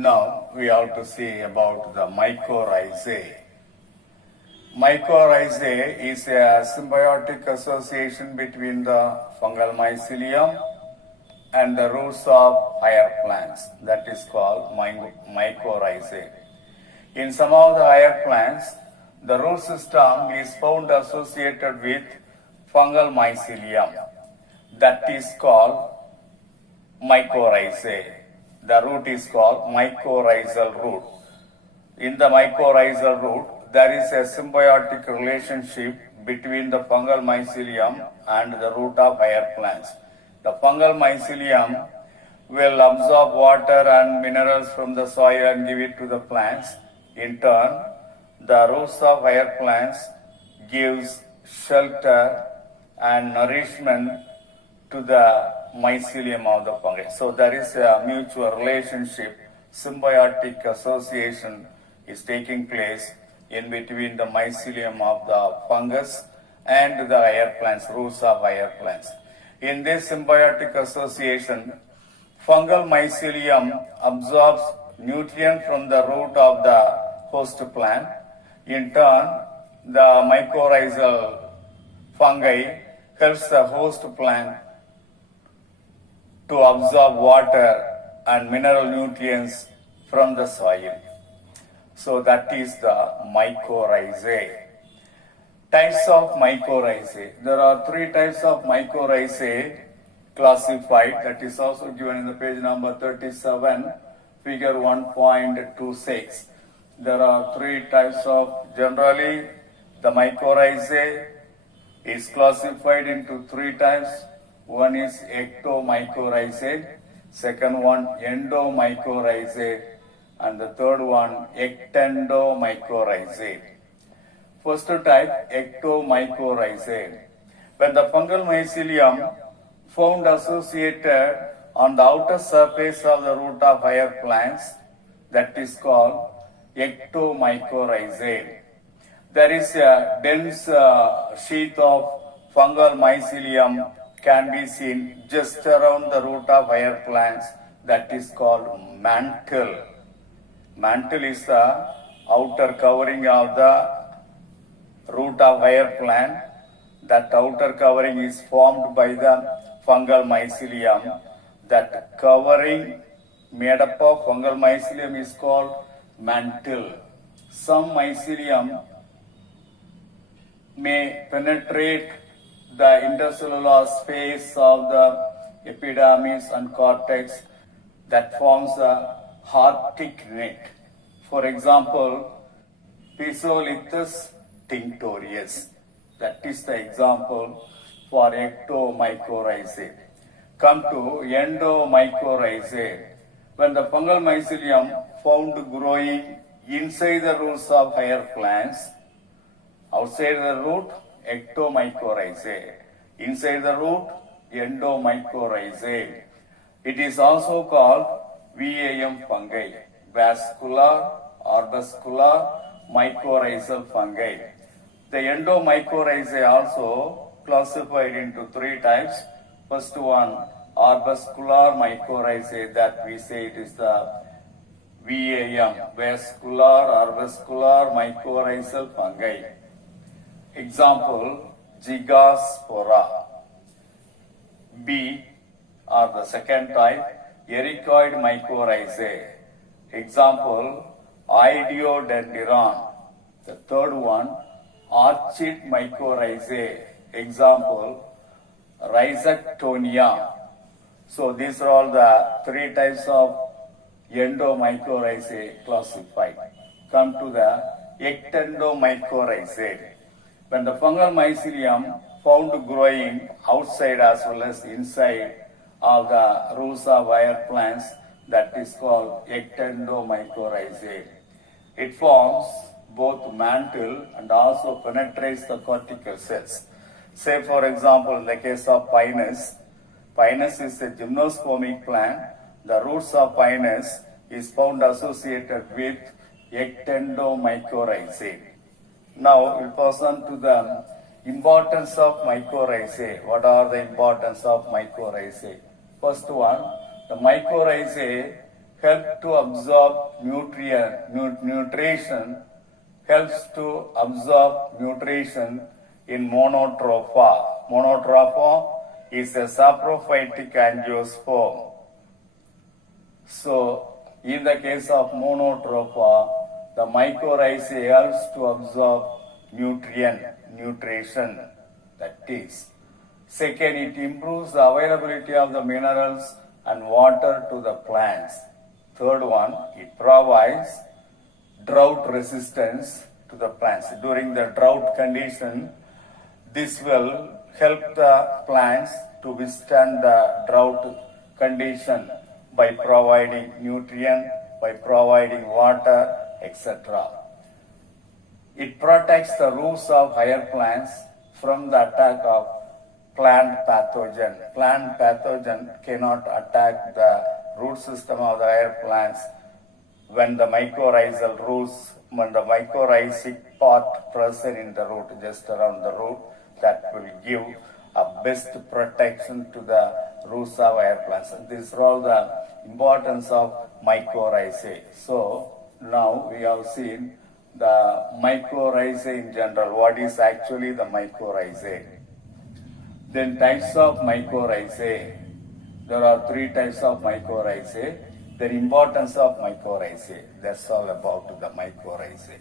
Now we have to see about the mycorrhizae. Mycorrhizae is a symbiotic association between the fungal mycelium and the roots of higher plants, that is called mycorrhizae. In some of the higher plants, the root system is found associated with fungal mycelium, that is called mycorrhizae. The root is called mycorrhizal root. In the mycorrhizal root, there is a symbiotic relationship between the fungal mycelium and the root of higher plants. The fungal mycelium will absorb water and minerals from the soil and give it to the plants. In turn, the roots of higher plants gives shelter and nourishment to the mycelium of the fungi. So there is a mutual relationship, symbiotic association is taking place in between the mycelium of the fungus and the higher plants, roots of higher plants. In this symbiotic association, fungal mycelium absorbs nutrient from the root of the host plant. In turn, the mycorrhizal fungi helps the host plant to absorb water and mineral nutrients from the soil. So that is the mycorrhizae. Types of mycorrhizae. There are 3 types of mycorrhizae classified. That is also given in the page number 37, figure 1.26. There are 3 types of, generally the mycorrhizae is classified into 3 types. One is ectomycorrhizae, second one endomycorrhizae, and the third one ectendomycorrhizae. First type, ectomycorrhizae. When the fungal mycelium found associated on the outer surface of the root of higher plants, that is called ectomycorrhizae. There is a dense sheath of fungal mycelium can be seen just around the root of higher plants, that is called mantle. Mantle is the outer covering of the root of higher plant. That outer covering is formed by the fungal mycelium. That covering made up of fungal mycelium is called mantle. Some mycelium may penetrate the intercellular space of the epidermis and cortex that forms a Hartig net. For example, Pisolithus tinctorius. That is the example for ectomycorrhizae. Come to endomycorrhizae. When the fungal mycelium found growing inside the roots of higher plants, outside the root, ectomycorrhizae. Inside the root, endomycorrhizae. It is also called VAM fungi, vascular, arbuscular, mycorrhizal fungi. The endomycorrhizae also classified into 3 types. First one, arbuscular mycorrhizae, that we say it is the VAM, vascular, arbuscular, mycorrhizal fungi. Example, Gigaspora. B, or the second type, ericoid mycorrhizae. Example, Idiodendron. The third one, Archid mycorrhizae. Example, Rhizoctonia. So these are all the 3 types of endomycorrhizae classified. Come to the ectendomycorrhizae. When the fungal mycelium found growing outside as well as inside of the roots of higher plants, that is called ectendomycorrhizae. It forms both mantle and also penetrates the cortical cells. Say for example, in the case of Pinus, Pinus is a gymnospermic plant. The roots of Pinus is found associated with ectendomycorrhizae. Now we'll pass on to the importance of mycorrhizae. What are the importance of mycorrhizae? First one, the mycorrhizae help to absorb nutrition, helps to absorb nutrition in monotropha. Monotropha is a saprophytic angiosperm. So, in the case of monotropha, the mycorrhizae helps to absorb nutrition. That is. Second, it improves the availability of the minerals and water to the plants. Third one, it provides drought resistance to the plants. During the drought condition, this will help the plants to withstand the drought condition by providing nutrient, by providing water, etc. It protects the roots of higher plants from the attack of plant pathogen. Plant pathogen cannot attack the root system of the higher plants when the mycorrhizal roots, when the mycorrhizic part present in the root, just around the root, that will give a best protection to the roots of higher plants. And this is all the importance of mycorrhizae. So now we have seen the mycorrhizae in general. What is actually the mycorrhizae? Then types of mycorrhizae. There are 3 types of mycorrhizae. The importance of mycorrhizae. That's all about the mycorrhizae.